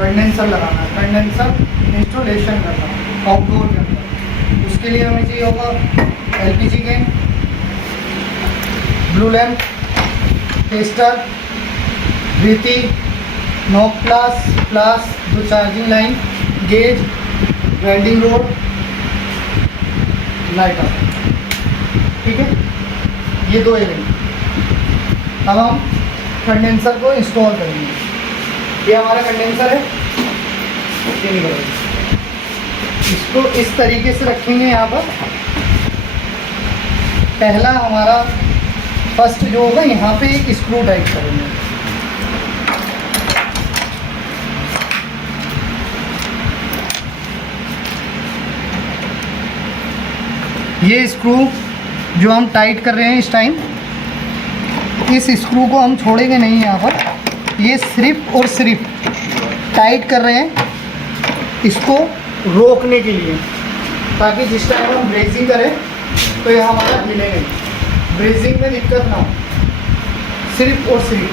Condenser लगाना, condenser installation करना outdoor के अंदर। उसके लिए हमें चाहिए होगा LPG can, blue lamp, tester, रेती, नॉक प्लास, जो charging line, gauge, welding road, lighter. ठीक है, ये 2 एलिमेंट। अब हम कंडेंसर को इंस्टॉल करेंगे। ये हमारा कंडेंसर है, ये निकलेगा। इसको इस तरीके से रखेंगे यहाँ पर। पहला हमारा फर्स्ट जो होगा, यहाँ पे एक स्क्रू टाइट करेंगे। ये स्क्रू जो हम टाइट कर रहे हैं इस टाइम, इस स्क्रू को हम छोड़ेंगे नहीं यहाँ पर। ये सिर्फ और सिर्फ टाइट कर रहे हैं इसको रोकने के लिए, ताकि जिस टाइम हम ब्रेजिंग करें तो ये हमारा हिले नहीं, ब्रेजिंग में दिक्कत ना हो। सिर्फ और सिर्फ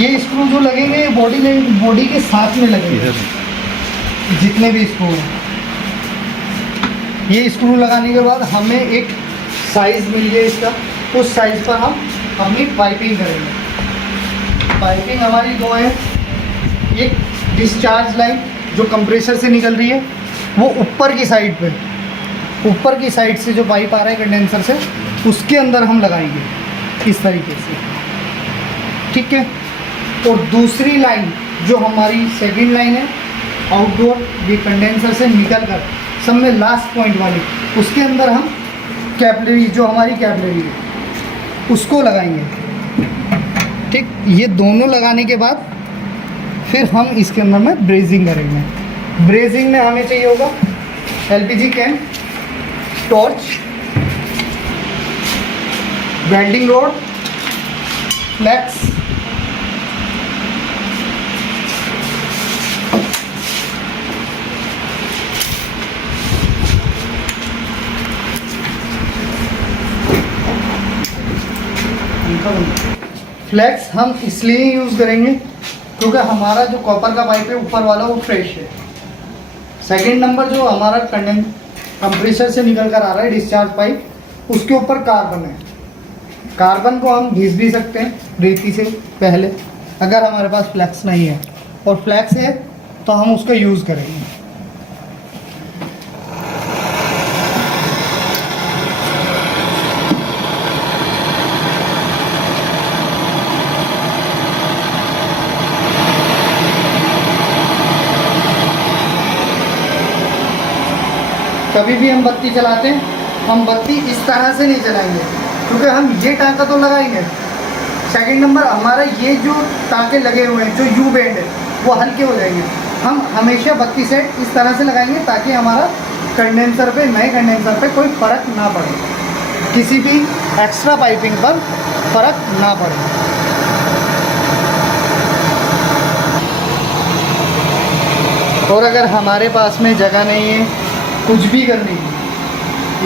ये स्क्रू जो लगेंगे बॉडी के साथ में लगेंगे, जितने भी स्क्रू हैं। ये स्क्रू लगाने के बाद हमें एक साइज़ मिल गया इसका, उस साइज़ पर हम अपनी पाइपिंग करेंगे। पाइपिंग हमारी 2 है। एक डिस्चार्ज लाइन जो कंप्रेसर से निकल रही है, वो ऊपर की साइड पे, ऊपर की साइड से जो पाइप आ रहा है कंडेंसर से, उसके अंदर हम लगाएंगे इस तरीके से। ठीक है। और दूसरी लाइन जो हमारी सेकंड लाइन है आउटडोर, ये कंडेंसर से निकल कर सब में लास्ट पॉइंट वाली, उसके अंदर हम कैपिलरी, जो हमारी कैपिलरी है, उसको लगाएंगे। ठीक, ये दोनों लगाने के बाद फिर हम इसके अंदर में ब्रेजिंग करेंगे। ब्रेजिंग में हमें चाहिए होगा LPG can, torch, welding rod, flux, flux हम इसलिए यूज़ करेंगे क्योंकि हमारा जो कॉपर का पाइप है ऊपर वाला वो फ्रेश है। सेकंड नंबर जो हमारा कंप्रेसर से निकल कर आ रहा है डिस्चार्ज पाइप, उसके ऊपर कार्बन है। कार्बन को हम घिस भी सकते हैं रेती से पहले, अगर हमारे पास फ्लैक्स नहीं है, और फ्लैक्स है तो हम उसका यूज़ करेंगे। कभी भी हम बत्ती चलाते हैं, हम बत्ती इस तरह से नहीं चलाएंगे, क्योंकि हम ये टाँका तो लगाएंगे। सेकंड नंबर हमारा ये जो टाँके लगे हुए हैं, जो यू बेंड है, वो हल्के हो जाएंगे। हम हमेशा बत्ती सेट इस तरह से लगाएंगे ताकि हमारा कंडेंसर पे, नए कंडेंसर पे कोई फ़र्क ना पड़े, किसी भी एक्स्ट्रा पाइपिंग पर फ़र्क ना पड़े। और अगर हमारे पास में जगह नहीं है कुछ भी करने की,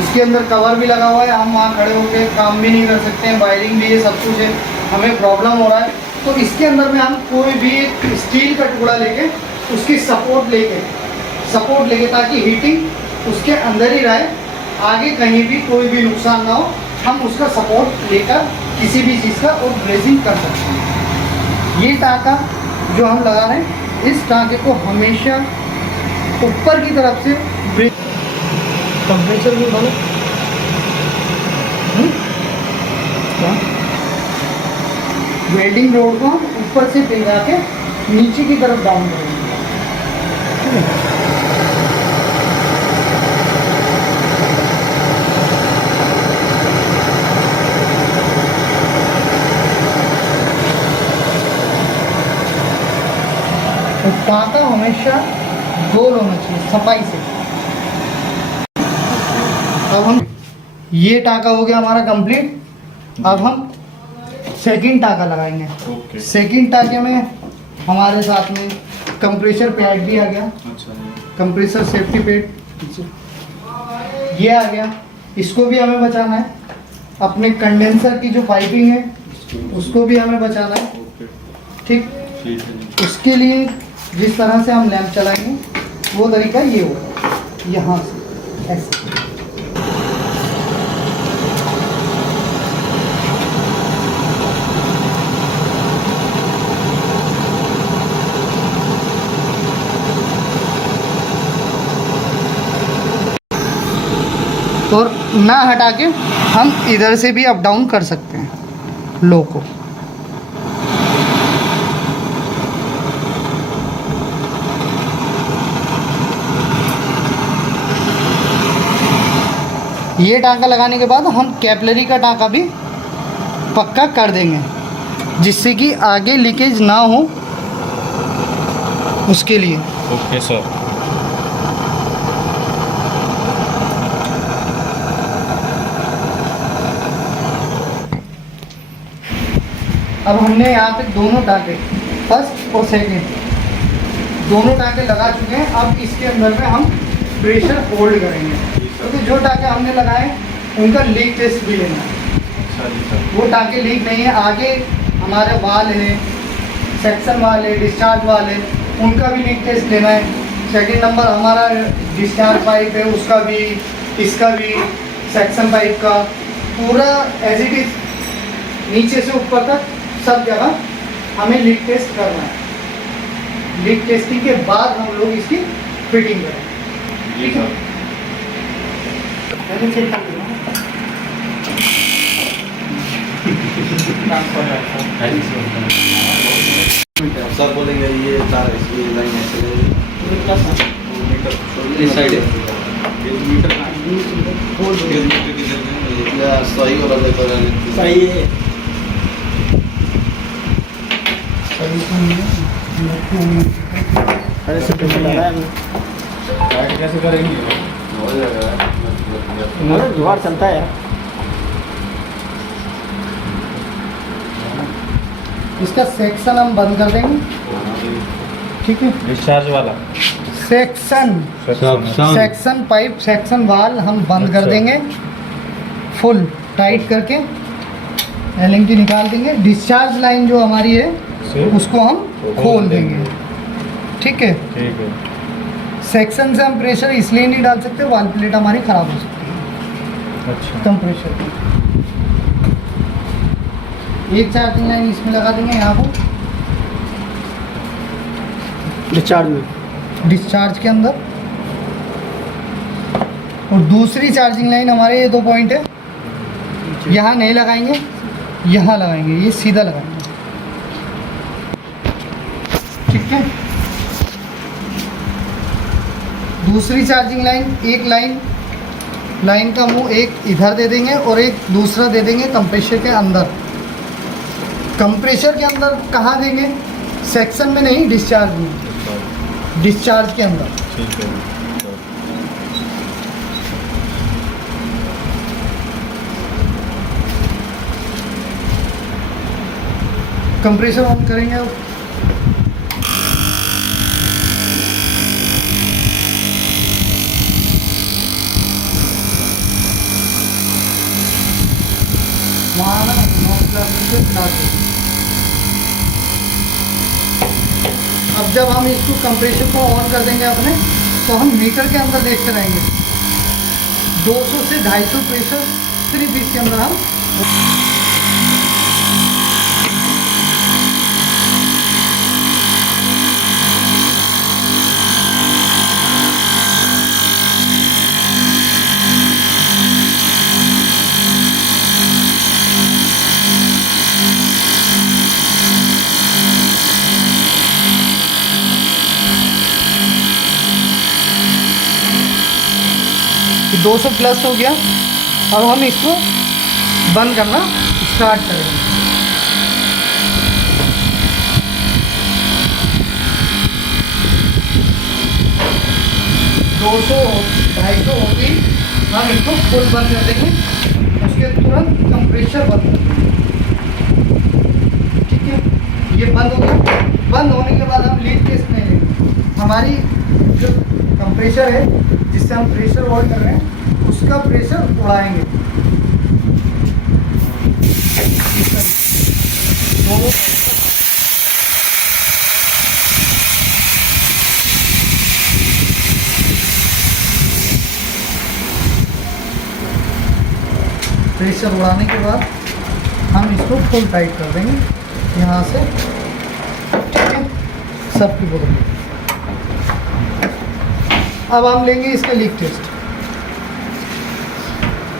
इसके अंदर कवर भी लगा हुआ है, हम वहाँ खड़े होकर काम भी नहीं कर सकते हैं, वायरिंग भी है, सब कुछ है, हमें प्रॉब्लम हो रहा है, तो इसके अंदर में हम कोई भी एक स्टील का टुकड़ा लेके उसकी सपोर्ट लेके ताकि हीटिंग उसके अंदर ही रहे, आगे कहीं भी कोई भी नुकसान ना हो, हम उसका सपोर्ट लेकर किसी भी चीज़ का और ब्रेजिंग कर सकते हैं। ये टाँका जो हम लगा रहे हैं, इस टाँके को हमेशा ऊपर की तरफ से कंप्रेसर भी बोलो वेल्डिंग रोड को हम ऊपर से भिगा के नीचे की तरफ डाउन करेंगे। तो टाँका हमेशा गोल होना चाहिए सफाई से। अब हम ये टाँका हो गया हमारा कंप्लीट। अब हम सेकंड टाँका लगाएंगे। सेकंड टाँके में हमारे साथ में कंप्रेसर पैड भी आ गया। कंप्रेसर सेफ्टी पैड ये आ गया, इसको भी हमें बचाना है। अपने कंडेंसर की जो पाइपिंग है उसको भी हमें बचाना है। ठीक, ठीक है। उसके लिए जिस तरह से हम लैंप चलाएंगे वो तरीका ये होगा, यहाँ से ऐसे। और ना हटा के हम इधर से भी अप डाउन कर सकते हैं लो को। ये टांका लगाने के बाद हम कैपलरी का टांका भी पक्का कर देंगे, जिससे कि आगे लीकेज ना हो, उसके लिए। Okay sir. अब हमने यहाँ पे दोनों टाँके, फर्स्ट और सेकंड, दोनों टाँके लगा चुके हैं। अब इसके अंदर में हम प्रेशर होल्ड करेंगे, क्योंकि जो टाँके हमने लगाए उनका लीक टेस्ट भी लेना है। वो टाँके लीक नहीं है, आगे हमारे वाल है, सेक्शन वाल है, डिस्चार्ज वाल है, उनका भी लीक टेस्ट लेना है। सेकंड नंबर हमारा डिस्चार्ज पाइप है, उसका भी, इसका भी, सेक्शन पाइप का पूरा एज इट इज नीचे से ऊपर तक सब जगह हमें लीक टेस्ट करना है। लीक टेस्टिंग के बाद हम लोग इसकी फिटिंग करें। ठीक है, सब बोलेंगे ये तार इसकी लाइन ऐसे इस साइड सही हो रहा है, सही है। अरे सब कैसे करेंगे? हो जाएगा, जुगाड़ चलता है। इसका सेक्शन हम बंद कर देंगे, ठीक है। डिस्चार्ज वाला सेक्शन पाइप, सेक्शन वाल हम बंद कर देंगे, फुल टाइट करके एलएनटी निकाल देंगे। डिस्चार्ज लाइन जो हमारी है उसको हम खोल देंगे, ठीक है। ठीक है। सेक्शन से हम प्रेशर इसलिए नहीं डाल सकते, वाल प्लेट हमारी ख़राब हो सकती है। अच्छा। कम प्रेशर पे एक चार्जिंग लाइन इसमें लगा देंगे, यहाँ को डिस्चार्ज में, डिस्चार्ज के अंदर। और दूसरी चार्जिंग लाइन हमारे ये 2 पॉइंट है, यहाँ नहीं लगाएंगे, यहाँ लगाएंगे, ये सीधा लगाएंगे, ठीक है। दूसरी चार्जिंग लाइन, एक लाइन का मुंह एक इधर दे देंगे और एक दूसरा दे देंगे कंप्रेसर के अंदर। कंप्रेसर के अंदर कहाँ देंगे? सेक्शन में नहीं, डिस्चार्ज में, डिस्चार्ज के अंदर। ठीक है। कंप्रेसर ऑन करेंगे अब। वहाँ ना अब जब हम इसको कंप्रेसर को ऑन कर देंगे अपने, तो हम मीटर के अंदर देखते रहेंगे 200 से 250 प्रेशर सिर्फ इसके अंदर हम। कि 200 प्लस हो गया। अब हम इसको बंद करना स्टार्ट करेंगे। दो सौ 250 होगी, हम इसको फुल बंद कर देंगे, उसके तुरंत कंप्रेसर बंद कर देंगे, ठीक है। ये बंद हो गया। बंद होने के बाद हम लीड टेस्ट नहीं लेंगे, हमारी जो कंप्रेसर है जिससे हम प्रेशर होल्ड कर रहे हैं उसका प्रेशर उड़ाएंगे। प्रेशर उड़ाने के बाद हम इसको फुल टाइट कर देंगे यहाँ से, ठीक है, सबकी बोतल। अब हम लेंगे इसका लीक टेस्ट।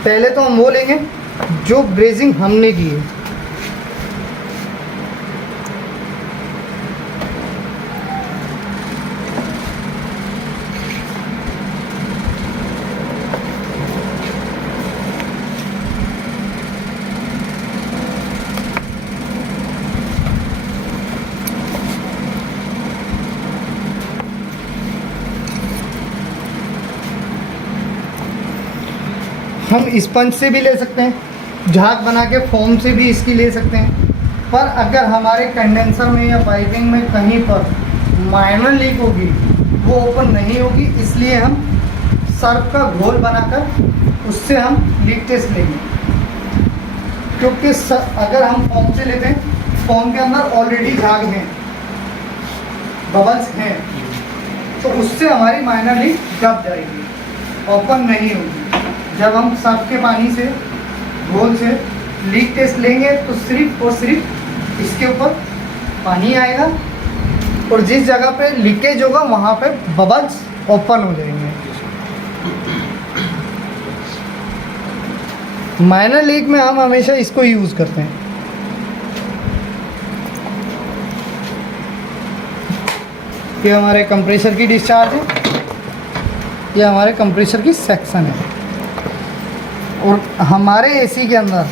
पहले तो हम वो लेंगे जो ब्रेजिंग हमने की है। हम स्पंज से भी ले सकते हैं, झाग बना के फोम से भी इसकी ले सकते हैं। पर अगर हमारे कंडेंसर में या पाइपिंग में कहीं पर माइनर लीक होगी, वो ओपन नहीं होगी, इसलिए हम सर्फ का घोल बनाकर उससे हम लीक टेस्ट लेंगे। क्योंकि अगर हम फोम से लेते हैं, फोम के अंदर ऑलरेडी झाग हैं, बबल्स हैं, तो उससे हमारी माइनर लीक दब जाएगी, ओपन नहीं होगी। जब हम सर्फ के पानी से, घोल से लीक टेस्ट लेंगे तो सिर्फ और सिर्फ इसके ऊपर पानी आएगा और जिस जगह पे लीकेज होगा वहाँ पे बबल्स ओपन हो जाएंगे। माइनर लीक में हम हमेशा इसको यूज़ करते हैं। ये हमारे कंप्रेसर की डिस्चार्ज है, ये हमारे कंप्रेसर की सेक्शन है। और हमारे एसी के अंदर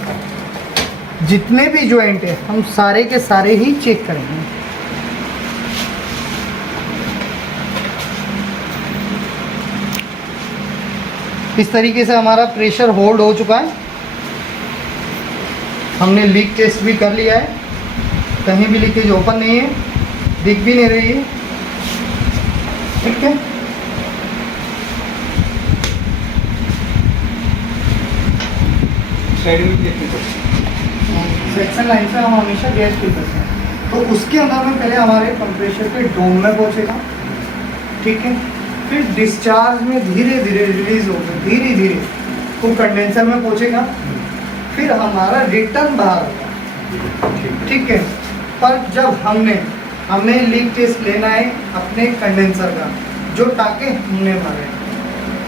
जितने भी जॉइंट है हम सारे के सारे ही चेक करेंगे। इस तरीके से हमारा प्रेशर होल्ड हो चुका है। हमने लीक टेस्ट भी कर लिया है, कहीं भी लीकेज ओपन नहीं है, दिख भी नहीं रही है, ठीक है। सेक्शन लाइन से हम हमेशा गैस फिल करते हैं, तो उसके अंदर में पहले हमारे कंप्रेसर के डोम में पहुंचेगा, ठीक है। फिर डिस्चार्ज में धीरे धीरे रिलीज होगा, धीरे धीरे वो कंडेंसर में पहुंचेगा, फिर हमारा रिटर्न बाहर होगा, ठीक है। पर जब हमें लीक टेस्ट लेना है अपने कंडेंसर का, जो टाके हमने मारे,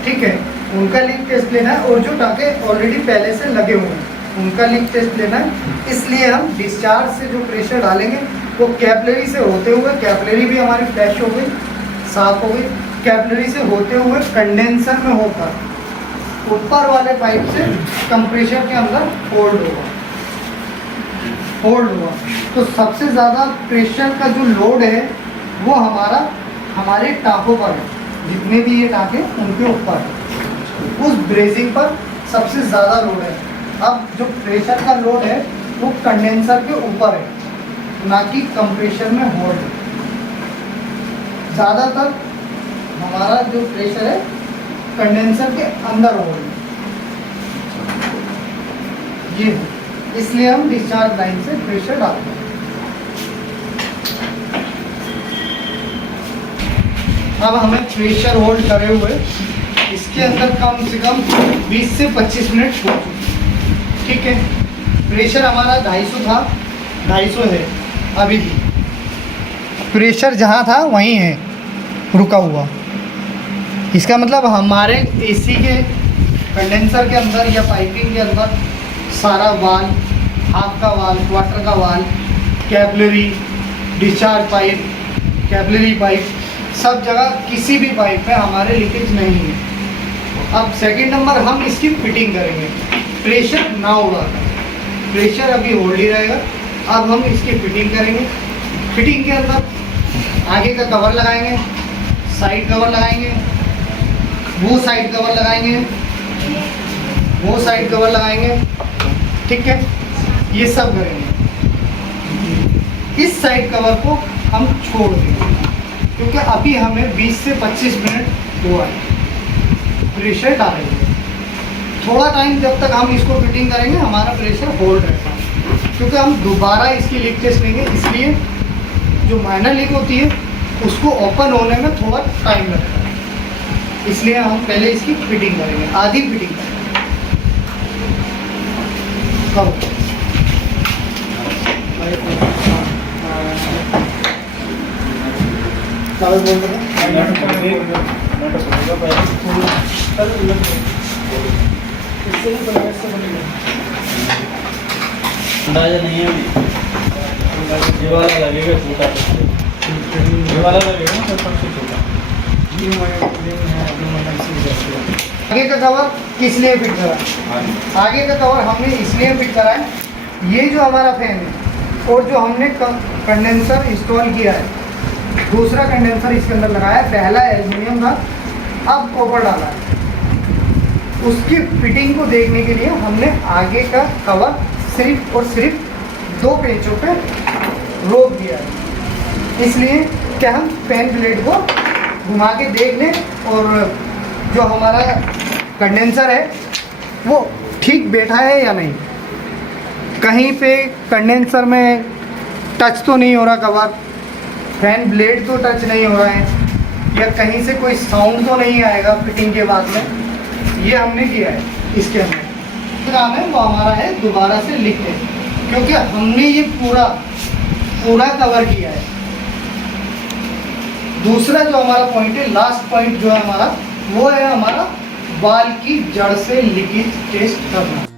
ठीक है, उनका लीक टेस्ट लेना है, और जो टाके ऑलरेडी पहले से लगे हुए हैं उनका लीक टेस्ट लेना है। इसलिए हम डिस्चार्ज से जो प्रेशर डालेंगे वो कैपिलरी से होते हुए, कैपिलरी भी हमारी फ्लैश हो गई, साफ हो गई, कैपिलरी से होते हुए कंडेंसर में होकर ऊपर वाले पाइप से कंप्रेसर के अंदर होल्ड होगा। तो सबसे ज़्यादा प्रेशर का जो लोड है वो हमारे टाँकों पर है, जितने भी ये टाँके उनके ऊपर है, उस ब्रेजिंग पर सबसे ज़्यादा लोड है। अब जो प्रेशर का लोड है वो कंडेंसर के ऊपर है, ना कि कंप्रेसर में होल्ड है। ज़्यादातर हमारा जो प्रेशर है कंडेंसर के अंदर होल्ड ये है, इसलिए हम डिस्चार्ज लाइन से प्रेशर डालते हैं। अब हमें प्रेशर होल्ड करे हुए इसके अंदर कम से कम 20 से 25 मिनट हो चुके, ठीक है। प्रेशर हमारा 250 था, 250 है अभी भी, प्रेशर जहाँ था वहीं है रुका हुआ। इसका मतलब हमारे एसी के कंडेंसर के अंदर या पाइपिंग के अंदर सारा वाल, हाफ का वाल, क्वार्टर का वाल, capillary, discharge pipe, capillary pipe, सब जगह किसी भी पाइप में हमारे लीकेज नहीं है। अब सेकंड नंबर हम इसकी फिटिंग करेंगे। प्रेशर ना होगा, प्रेशर अभी होल्ड ही रहेगा। अब हम इसकी फिटिंग करेंगे। फिटिंग के अंदर आगे का कवर लगाएंगे, साइड कवर लगाएंगे, वो साइड कवर लगाएंगे, वो साइड कवर लगाएंगे, ठीक है। ये सब करेंगे। इस साइड कवर को हम छोड़ देंगे क्योंकि अभी हमें 20 से 25 मिनट हुआ है प्रेशर डालेंगे। थोड़ा टाइम जब तक हम इसको फिटिंग करेंगे हमारा प्रेशर होल्ड रहेगा, क्योंकि हम दोबारा इसकी लीक टेस्ट लेंगे। इसलिए जो माइनर लीक होती है उसको ओपन होने में थोड़ा टाइम लगता है, इसलिए हम पहले इसकी फिटिंग करेंगे, आधी फिटिंग करेंगे। कवर कवर बोल रहे अंदाजा नहीं है अभी ये वाला लगेगा छोटा ये वाला लगेगा ना सबसे छोटा आगे का कवर किस लिए फिट करा आगे का कवर हमने इसलिए फिट करा है ये जो हमारा फैन है और जो हमने कंडेंसर इंस्टॉल किया है दूसरा कंडेंसर इसके अंदर लगाया है पहला एल्युमिनियम था अब कॉपर डाला है उसकी फिटिंग को देखने के लिए हमने आगे का कवर सिर्फ और सिर्फ 2 पेचों पे रोक दिया है इसलिए कि हम फैन ब्लेड को घुमा के देख लें और जो हमारा कंडेंसर है वो ठीक बैठा है या नहीं कहीं पे कंडेंसर में टच तो नहीं हो रहा कवर फैन ब्लेड तो टच नहीं हो रहा है या कहीं से कोई साउंड तो नहीं आएगा फिटिंग के बाद में ये हमने किया है इसके अंदर काम है वो हमारा है दोबारा से लिख के क्योंकि हमने ये पूरा कवर किया है दूसरा जो हमारा पॉइंट है लास्ट पॉइंट जो है हमारा वो है हमारा बाल की जड़ से लीकेज टेस्ट करना